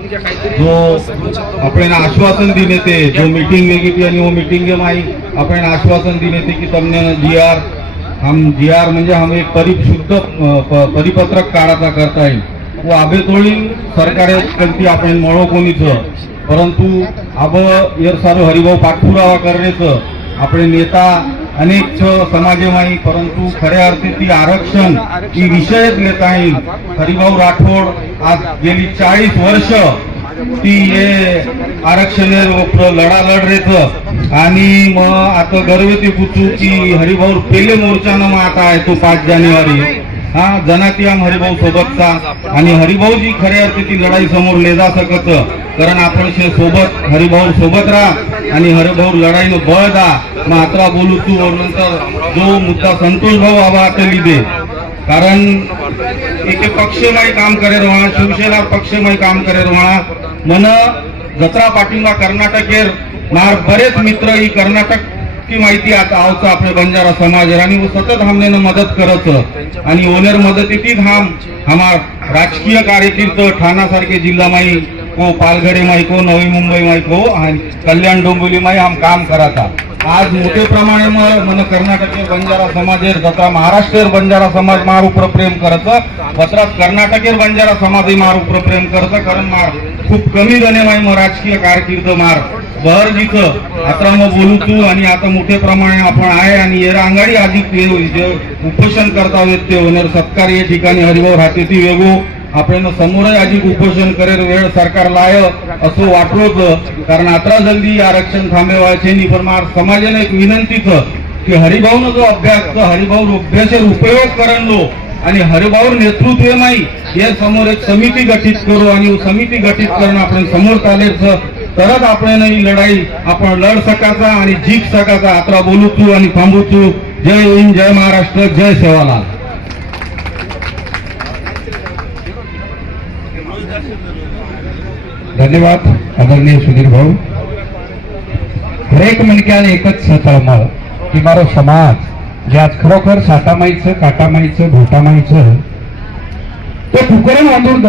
जो આપણે આશ્વાસન દીને તે જો મીટિંગ વેગી थी आणि वो मीटिंग में माई આપણે आश्वासन દીને थी की તમને जीआर म्हणजे हम एक शुद्ध परिपत्रक काढाचा करता येईल वो आबे तोळी सरकारे कंती आपण मळो कोणीच परंतु अब यर सारो हरिभाऊ पाठपुरावा करण्याचं आपले नेता अनेक समाजमाई परंतु खऱ्या अर्थी ती आरक्षण ही विषयच लेता येईल हरिभाऊ राठोड आज गेली 40 वर्ष ती हे आरक्षण लढा लढ रेच आणि मग आता गर्वती पुचू की हरिभाऊ पहिले मोर्चानं मग आता आहे तो 5 जानेवारी हा जनाती आम हरिभाऊ सोबतचा आणि हरिभाऊ जी खऱ्या अर्थी ती लढाई समोर ले जा सकत कारण आपण सोबत हरिभाऊ सोबत राहा आणि हरिभाऊ लढाईनं बळ दा मात्रा बोलू तू नंतर जो मुद्दा संतोष भाऊ आबा आता लिदे कारण एक पक्षमय काम करे रहा शिवसेना पक्षमय काम करे रहा मन जत्रा पाठिंबा कर्नाटकेर मार बरेच मित्र ही कर्नाटक की माहिती आता आवचा आपले बंजारा समाज आणि वो सतत हमने मदत करत आणि ओनर मदतीत हम हमार राजकीय कार्यकीर्त ठाणा सारखे जिल्हा माई को पालघर माई को नवी मुंबई माई को आणि कल्याण डोंबिवली माई हम काम करता आज मोठे प्रमाणे मन कर्नाटकीय बंजारा समाजेर जत्रा महाराष्ट्रेर बंजारा समाज मार उपर प्रेम करत वत्रात कर्नाटकेर बंजारा समाज मार उपर प्रेम करत कारण मार खूप कमी जणे माई राजकीय कारकीर्द मार बहर जिथ आता मग बोलू तू आणि आता मोठे प्रमाणे आपण आहे आणि येरा अंगाडी आधी उपोषण करता ते होणार सत्कार या ठिकाणी हरिभाऊ राहते ती वेगो आपण समोर अधिक उपोषण करेल वेळ सरकार लाय असं वाटलोच कारण आता जल्दी आरक्षण थांबवायचे नाही पण मार समाजाने एक विनंतीच की हरिभाऊन जो हरिभाऊ अभ्यासेर उपयोग करण लो आणि हरिभाऊ नेतृत्व नाही या समोर एक समिती गठीत करू आणि समिती गठीत करून आपण समोर चालेल तरच आपण ही लढाई आपण लढ सकाचा आणि जीत सकाचा आता बोलू तू आणि थांबू तू जय हिंद जय महाराष्ट्र जय सेवालाल धन्यवाद आदरणीय सुधीर भाऊ हरेक मनक्याने एकच तळमळ की मारो समाज जे आज खरोखर साठामाईचं काटामाईचं भोटामाईचं तो फुकरण वाटून